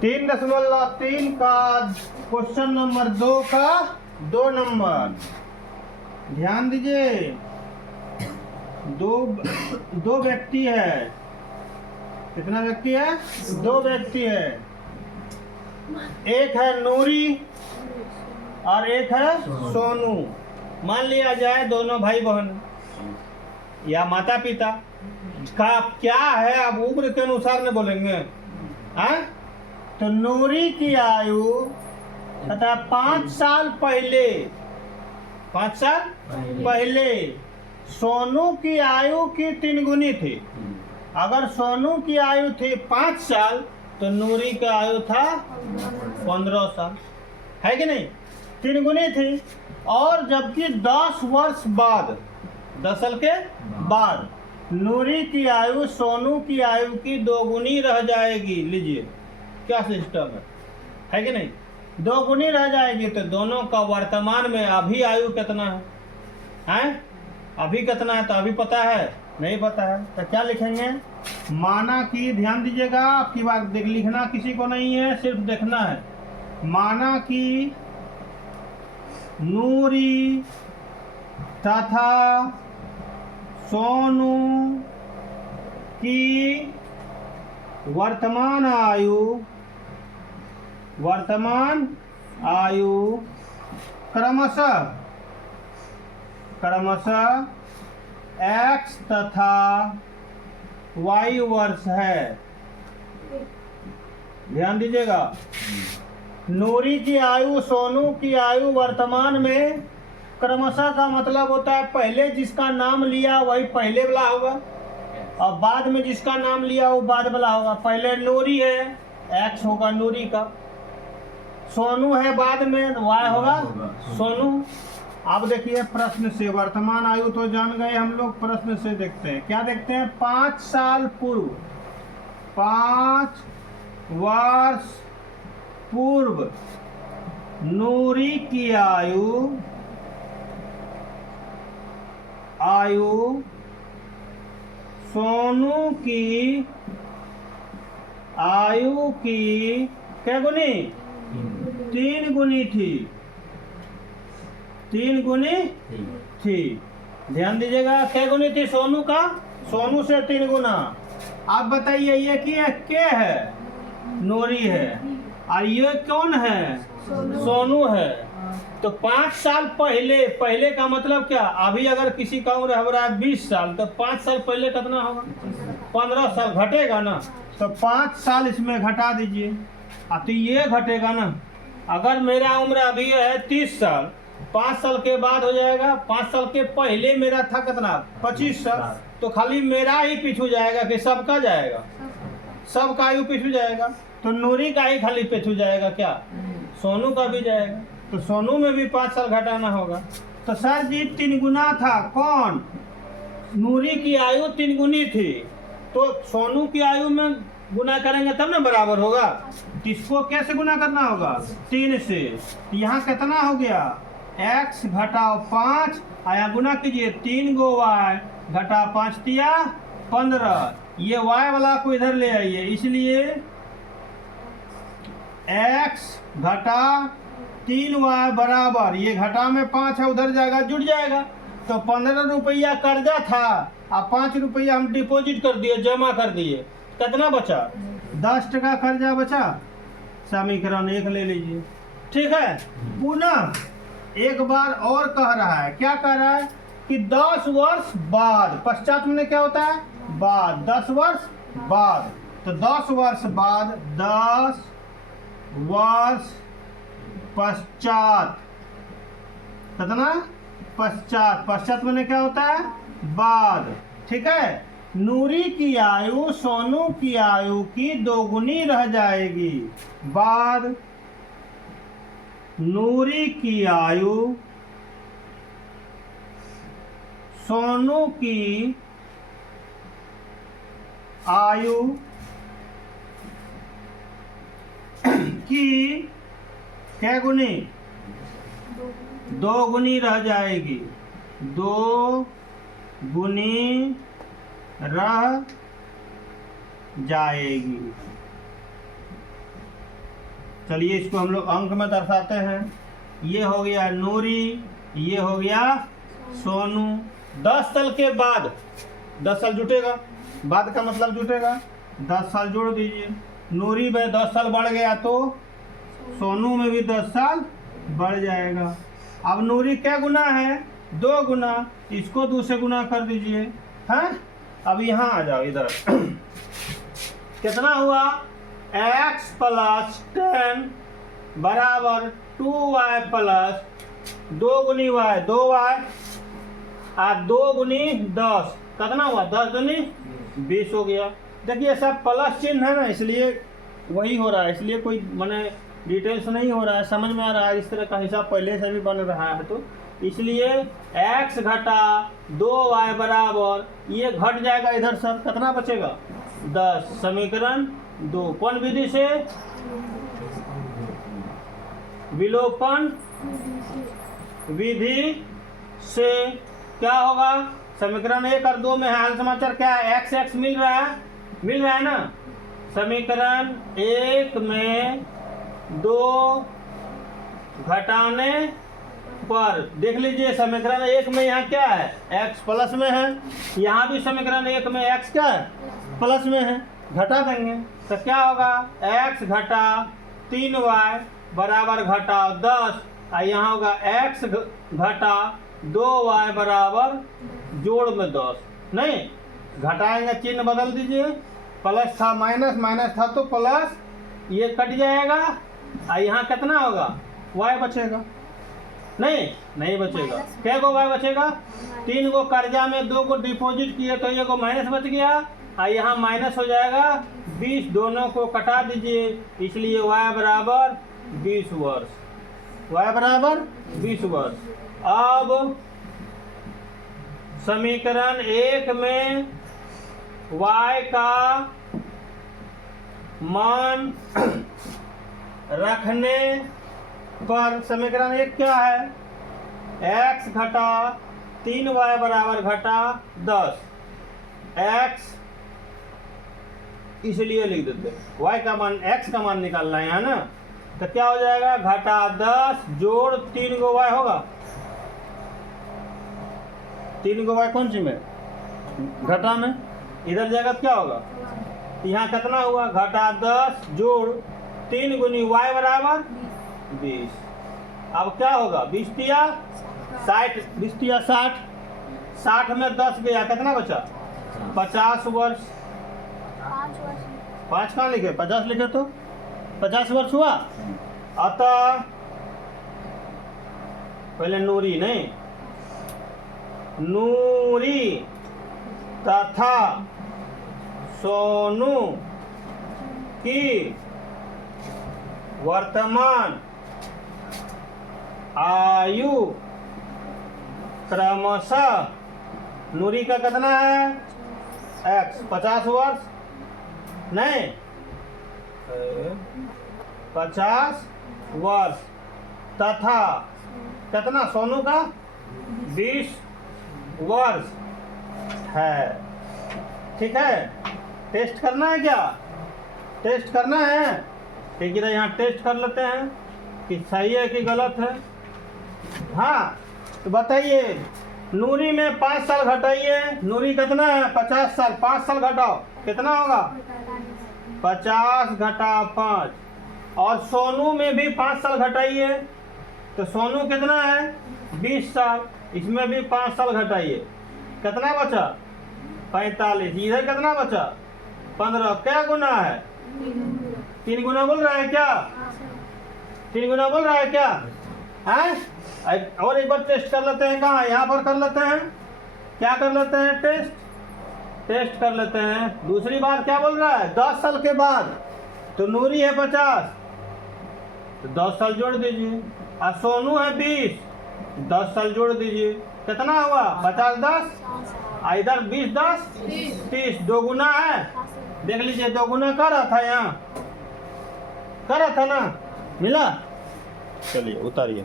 3.3 का question number 2 का 2 number. ध्यान दीजिए, दो व्यक्ति है। कितना व्यक्ति है? 2 व्यक्ति है। एक है नूरी और एक है सोनू। मान लिया जाए दोनों भाई बहन या माता पिता का क्या है, अब उम्र के अनुसार में बोलेंगे। तो नूरी की आयु तथा 5 साल पहले, 5 साल पहले सोनू की आयु की 3 गुनी थी। अगर सोनू की आयु थी 5 साल तो नूरी का आयु था 15 साल, है कि नहीं? 3 गुनी थी। और जबकि 10 वर्ष बाद, 10 साल के बाद नूरी की आयु सोनू की आयु की 2 गुनी रह जाएगी। लीजिए क्या सिस्टम है कि नहीं? 2 गुनी रह जाएगी। तो दोनों का वर्तमान में अभी आयु कितना है? अभी कितना है? तो अभी पता है? नहीं पता है। तो क्या लिखेंगे? माना कि, ध्यान दीजिएगा, आपकी बात देख, लिखना किसी को नहीं है, सिर्फ देखना है। माना कि नूरी तथा सोनू की वर्तमान आयु क्रमशः x तथा y वर्ष है। ध्यान दीजिएगा, नूरी की आयु सोनू की आयु वर्तमान में क्रमशः का मतलब होता है पहले जिसका नाम लिया वही पहले वाला होगा और बाद में जिसका नाम लिया वो बाद वाला होगा। पहले नूरी है, x होगा नूरी का, सोनू है बाद में, y होगा सोनू। अब देखिए प्रश्न से, वर्तमान आयु तो जान गए हम लोग, प्रश्न से देखते हैं। क्या देखते हैं? 5 साल पूर्व, 5 वर्ष पूर्व नूरी की आयु सोनू की आयु की क्या गुनी? 3 गुनी थी। 3 गुनी थी। ध्यान दीजिएगा, क्या गुनी थी सोनू का? सोनू से 3 गुना। आप बताइए, ये कि क्या है? नूरी है। और ये कौन है? सोनू है। तो 5 साल पहले का मतलब क्या? अभी अगर किसी का उम्र हो रहा है 20 साल तो 5 साल पहले कितना होगा? 15 साल घटेगा ना। तो 5 साल इसमें घटा दीजिए, तो ये घटेगा ना। अगर मेरा उम्र अभी है 30 साल, 5 साल के बाद हो जाएगा। 5 साल के पहले मेरा था कितना? 25 साल। तो खाली मेरा ही पीछू जाएगा कि सबका जाएगा? सबका आयु पीछू जाएगा। तो नूरी का ही खाली पीछू जाएगा क्या? सोनू का भी जाएगा। तो सोनू में भी 5 साल घटाना होगा। तो सर जी 3 गुना था। कौन? नूरी की आयु 3 गुनी थी, तो सोनू की आयु में गुना करेंगे तब ना बराबर होगा। इसको कैसे गुना करना होगा? 3 से। यहाँ कितना हो गया? x घटाओ 5 आया, गुना कीजिए 3 गो y घटा 5 तिया 15। ये y वाला को इधर ले आइए, इसलिए x घटा 3y बराबर, ये घटा में 5 है उधर जाएगा, जुड़ जाएगा। तो 15 रुपया कर्जा था और 5 रुपया हम डिपॉजिट कर दिए, जमा कर दिए। कितना बचा? 10 टका कर्जा बचा। समीकरण 1 ले लीजिए। ठीक है। पुनः एक बार और कह रहा है, क्या कह रहा है? कि 10 वर्ष बाद, पश्चात में क्या होता है? बाद। 10 वर्ष बाद। तो 10 वर्ष बाद, 10 वर्ष पश्चात, कितना? पश्चात। पश्चात में क्या होता है? बाद। ठीक है। नूरी की आयु सोनू की आयु की 2 गुनी रह जाएगी। बाद नूरी की आयु सोनू की आयु की क्या गुनी? 2 गुनी रह जाएगी। 2 गुनी रह जाएगी। चलिए इसको हम लोग अंक में दर्शाते हैं। ये हो गया नूरी, ये हो गया सोनू। 10 साल के बाद, 10 साल जुटेगा, बाद का मतलब जुटेगा, 10 साल जोड़ दीजिए। नूरी में 10 साल बढ़ गया तो सोनू में भी 10 साल बढ़ जाएगा। अब नूरी क्या गुना है? 2 गुना, इसको 2 से गुना कर दीजिए। हैं? अब यहाँ आ जाओ इधर। कितना हुआ? x प्लस 10 बराबर 2y प्लस 2 गुनी y, 2y और 2 गुनी 10, कितना हुआ? 10 गुनी 20 हो गया। देखिए सब प्लस चिन्ह है ना, इसलिए वही हो रहा है, इसलिए कोई माने डिटेल्स नहीं हो रहा है, समझ में आ रहा है। इस तरह का हिसाब पहले से भी बन रहा है, तो इसलिए x घटा 2y बराबर, ये घट जाएगा इधर, सब कितना बचेगा? 10। समीकरण 2 कौन विधि से? विलोपन विधि से। क्या होगा? समीकरण 1 और 2 में है, हाल समाचार क्या है? x x मिल रहा है, मिल रहा है ना। समीकरण 1 में 2 घटाने पर देख लीजिए, समीकरण 1 में यहाँ क्या है? x प्लस में है, यहाँ भी समीकरण 1 में x क्या है? प्लस में है। घटा देंगे तो क्या होगा? x घटा 3y बराबर घटा 10, और यहाँ होगा x घटा 2y बराबर जोड़ में 10। नहीं घटाएंगे, चिन्ह बदल दीजिए, प्लस था माइनस, माइनस था तो प्लस, ये कट जाएगा, और यहाँ कितना होगा? y बचेगा। नहीं बचेगा। क्या गो y बचेगा? 3 गो कर्जा में 2 को डिपॉजिट किए तो ये गो माइनस बच गया, और यहाँ माइनस हो जाएगा 20, दोनों को कटा दीजिए, इसलिए y बराबर 20 वर्ष, y बराबर 20 वर्ष। अब समीकरण 1 में y का मान रखने पर समीकरण 1 क्या है? x घटा 3y बराबर घटा 10, x इसलिए लिख देते हैं, y का मान, x का मान निकालना है ना, तो क्या हो जाएगा? घटा 10 जोड़ 3 गो y होगा। 3 गो y कौन सी में? घटा में, इधर जाएगा क्या होगा? यहाँ कितना हुआ? घटा 10 जोड़ 3 गुनी y बराबर 20। अब क्या होगा? 20 तिया 60, 20 तिया 60, 60 में 10 गया, कितना बचा? 50 वर्ष। 5 कहाँ लिखे? 50 लिखे तो 50 वर्ष हुआ। अतः पहले नूरी, नहीं नूरी तथा सोनू की वर्तमान आयु क्रमशः, नूरी का कितना है? x 50 वर्ष, नहीं 50 वर्ष, तथा कितना? सोनू का 20 वर्ष है। ठीक है, टेस्ट करना है क्या? टेस्ट करना है, ठीक है, यहाँ टेस्ट कर लेते हैं कि सही है कि गलत है। हाँ तो बताइए, नूरी में 5 साल घटाइए, नूरी कितना है? 50 साल, 5 साल घटाओ कितना होगा? 50 घटा 5। और सोनू में भी 5 साल घटाइए, तो सोनू कितना है? 20 साल, इसमें भी 5 साल घटाइए, कितना बचा? 45। इधर कितना बचा? 15। क्या गुना है? 3 गुना बोल रहा है क्या? 3 गुना बोल रहा है क्या? हैं? और एक बार टेस्ट कर लेते हैं, कहाँ? यहाँ पर कर लेते हैं। क्या कर लेते हैं? टेस्ट कर लेते हैं। दूसरी बार क्या बोल रहा है? 10 साल के बाद, तो नूरी है 50, तो 10 साल जोड़ दीजिए, और सोनू है 20, 10 साल जोड़ दीजिए, कितना हुआ? 50 10, इधर 20 10 30, 2 गुना है, देख लीजिए 2 गुना कर रहा था, यहाँ कर रहा था ना, मिला। चलिए उतारिए।